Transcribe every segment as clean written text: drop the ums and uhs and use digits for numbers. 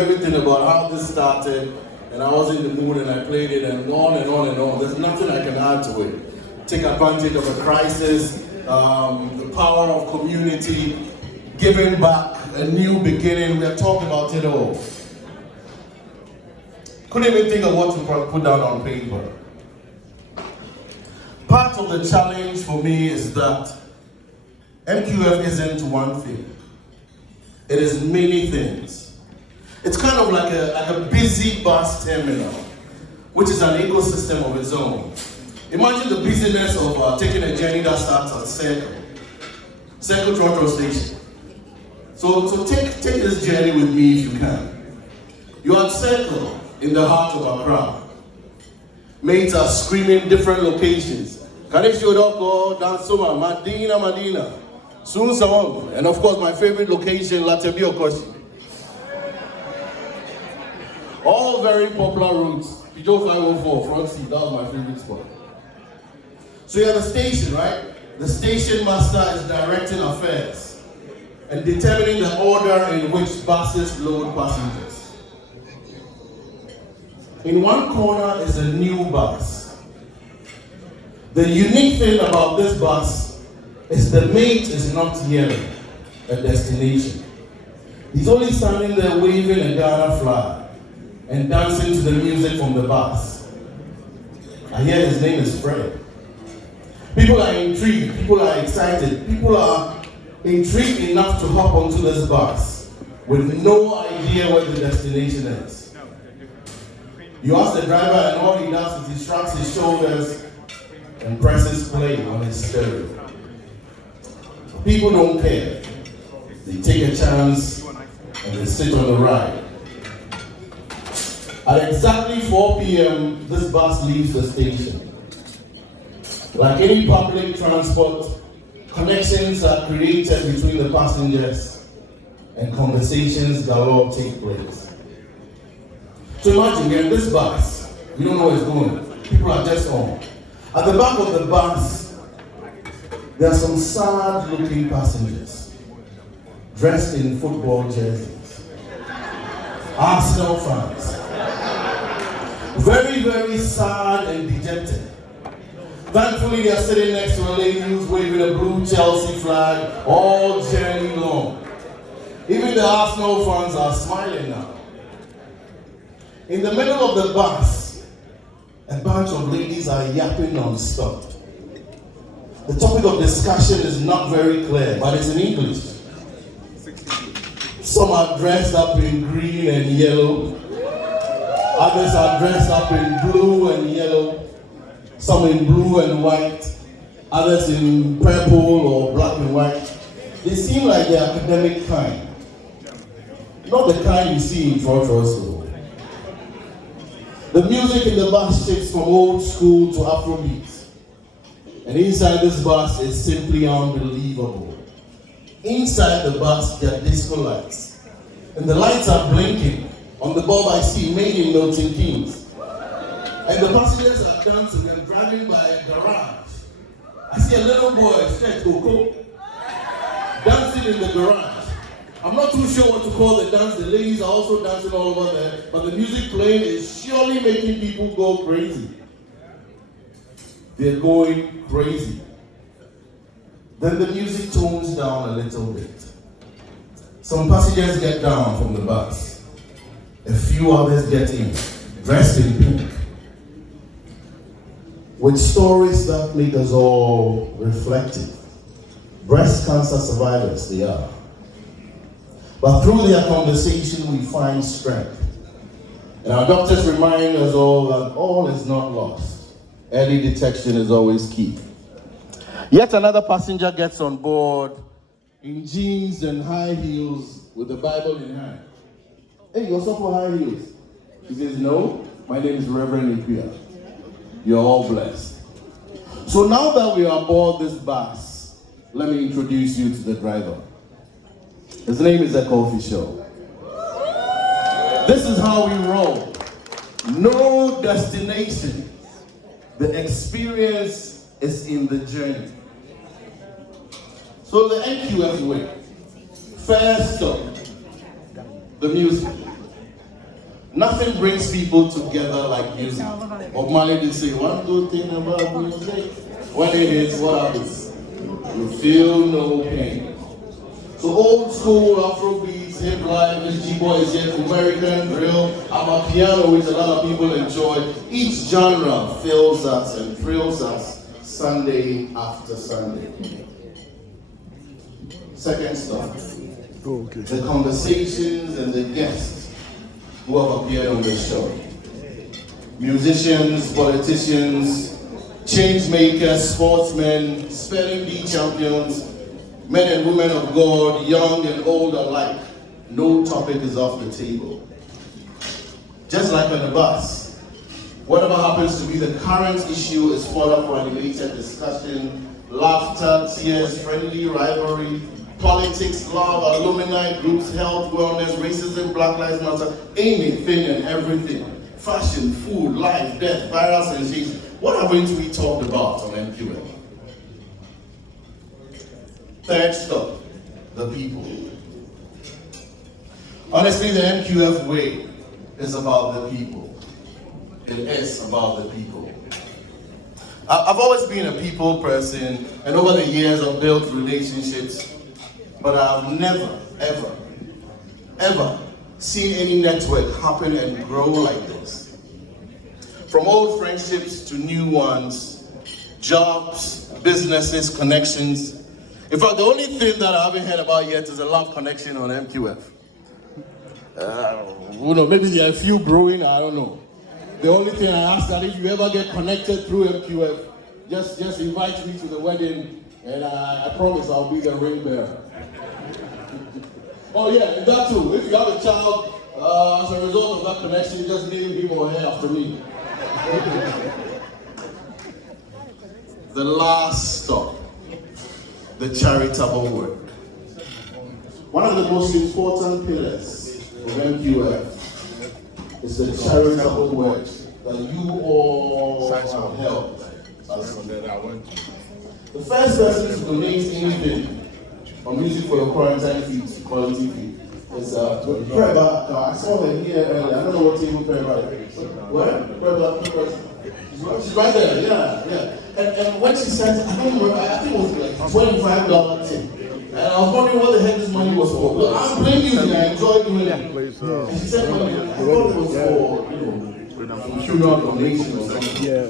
everything about how this started, and I was in the mood and I played it, and on and on and on. There's nothing I can add to it. Take advantage of a crisis, the power of community, giving back, a new beginning. We are talking about it all. Couldn't even think of what to put down on paper. Part of the challenge for me is that MQF isn't one thing. It is many things. It's kind of like a busy bus terminal, which is an ecosystem of its own. Imagine the busyness of taking a journey that starts at Circle Trotro Station. So take this journey with me if you can. You're at Circle in the heart of Accra. Mates are screaming different locations. Kanishodoko, Dansuma, Madina, Soon Sawam, and of course my favorite location, Latebi Okoshi. All very popular routes. Pijo 504, front seat, that was my favorite spot. So you have a station, right? The station master is directing affairs and determining the order in which buses load passengers. In one corner is a new bus. The unique thing about this bus is the mate is not yelling at destination. He's only standing there waving a Ghana flag and dancing to the music from the bus. I hear his name is Fred. People are intrigued, people are excited, people are intrigued enough to hop onto this bus with no idea where the destination is. You ask the driver and all he does is he shrugs his shoulders and presses play on his stereo. People don't care. They take a chance and they sit on the ride. At exactly 4 p.m., this bus leaves the station. Like any public transport, connections are created between the passengers and conversations galore take place. So imagine we're in this bus, we don't know where it's going. People are just on. At the back of the bus, there are some sad-looking passengers dressed in football jerseys. Arsenal fans. Very, very sad and dejected. Thankfully, they are sitting next to a lady who's waving a blue Chelsea flag all journey long. Even the Arsenal fans are smiling now. In the middle of the bus, a bunch of ladies are yapping non-stop. The topic of discussion is not very clear, but it's in English. Some are dressed up in green and yellow. Others are dressed up in blue and yellow. Some in blue and white. Others in purple or black and white. They seem like the academic kind. Not the kind you see in Trotro. The music in the bus shifts from old school to Afrobeats. And inside this bus is simply unbelievable. Inside the bus, there are disco lights. And the lights are blinking. On the bulb I see, made in Milton Keynes. And the passengers are dancing and driving by a garage. I see a little boy, stretch Coco, dancing in the garage. I'm not too sure what to call the dance. The ladies are also dancing all over there. But the music playing is surely making people go crazy. They're going crazy. Then the music tones down a little bit. Some passengers get down from the bus. A few others get in, dressed in pink, with stories that make us all reflective. Breast cancer survivors, they are. But through their conversation, we find strength. And our doctors remind us all that all is not lost. Early detection is always key. Yet another passenger gets on board in jeans and high heels with the Bible in hand. Hey, you're also for high heels? He says, no, my name is Reverend Ipia. You're all blessed. So now that we are aboard this bus, let me introduce you to the driver. His name is Eko Official. This is how we roll. No destination. The experience is in the journey. So the MQF Way. First stop, the music. Nothing brings people together like music. Bob Marley did say, one good thing about music, when it is, what happens? You feel no pain. So old school Afrobeats, hip life, G-boy is yet American drill, amapiano, which a lot of people enjoy. Each genre fills us and thrills us Sunday after Sunday. Second stop, the conversations and the guests who have appeared on the show. Musicians, politicians, change makers, sportsmen, spelling bee champions, men and women of God, young and old alike. No topic is off the table. Just like on the bus, whatever happens to be the current issue is fodder for animated discussion, laughter, tears, friendly rivalry, politics, love, alumni groups, health, wellness, racism, Black Lives Matter, anything and everything. Fashion, food, life, death, viral sensations. What haven't we talked about on MQF? Third stop, the people. Honestly, the MQF way is about the people. It is about the people. I've always been a people person, and over the years I've built relationships, but I've never, ever seen any network happen and grow like this. From old friendships to new ones, jobs, businesses, connections. In fact, the only thing that I haven't heard about yet is a love connection on MQF. Maybe there are a few brewing, I don't know. The only thing I ask that if you ever get connected through MQF, just invite me to the wedding, and I promise I'll be the ring bearer. Oh yeah, and that too. If you have a child, as a result of that connection, just name him or her after me. The last stop, the charitable work. One of the most important pillars of MQF is the charitable work that you all have helped us with. The first person to donate anything or music for your quarantine fees, quality fee, is Preba. I saw her here earlier. I don't know what table Preba is. Where? Preba, she's right there, yeah. And when she said, I don't remember, I think it was like $25 tip. And I was wondering what the heck this money was for. Well, I'm playing music, I enjoy doing it. And she said, well, I thought it was for, funeral donation or something. Yeah.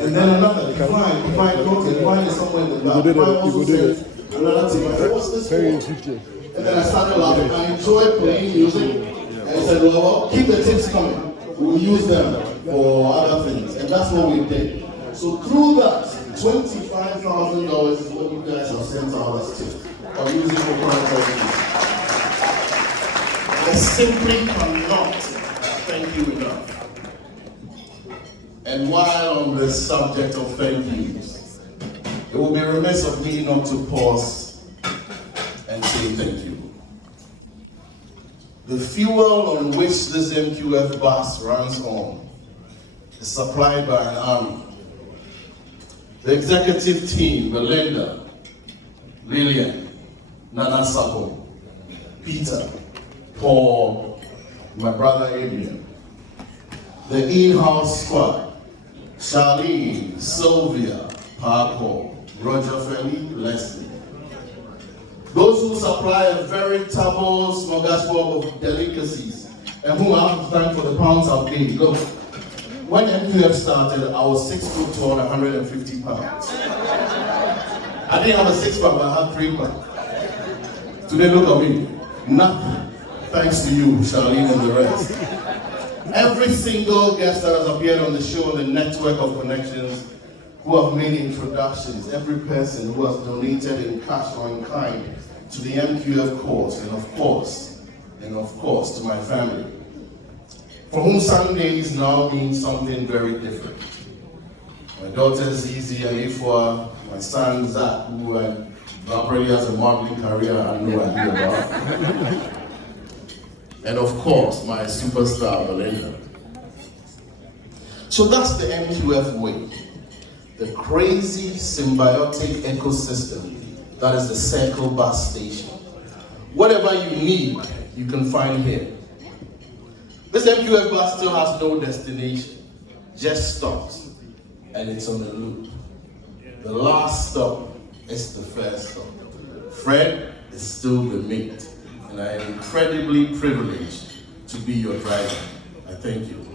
And then another, Divine is somewhere in the back. Divine also said, another thing, I said, what's this for? And then I started laughing. I enjoy playing music. And I said, well, keep the tips coming. We'll use them for other things. And that's what we did. So through that, $25,000 is what you guys have sent out as tips for music for quarantine. I simply cannot thank you enough. And while on the subject of thank yous, it will be remiss of me not to pause and say thank you. The fuel on which this MQF bus runs on is supplied by an army. The executive team, Belinda, Lillian, Nana Sabo, Peter, Paul, my brother Adrian. The in-house squad, Charlene, Sylvia, Parkour, Roger Feli, Leslie. Those who supply a veritable smorgasbord of delicacies and whom I have to thank for the pounds I've paid. Look, when MQF started, I was 6 foot tall, 150 pounds. I didn't have a 6-pack, but I had 3-pack. Today, look at me, nothing. Thanks to you, Charlene and the rest. Every single guest that has appeared on the show, the network of connections, who have made introductions, every person who has donated in cash or in kind to the MQF cause, and of course, to my family, for whom Sundays now mean something very different. My daughter Zizi and Ifwa, my son Zach, who already has a modeling career I have no idea about, and of course, my superstar Belinda. So that's the MQF way. The crazy symbiotic ecosystem that is the Circle Bus Station. Whatever you need, you can find here. This This MQF bus still has no destination, just stops, and it's on a loop. The last stop is the first stop. Fred is still the mate, and I am incredibly privileged to be your driver. I thank you.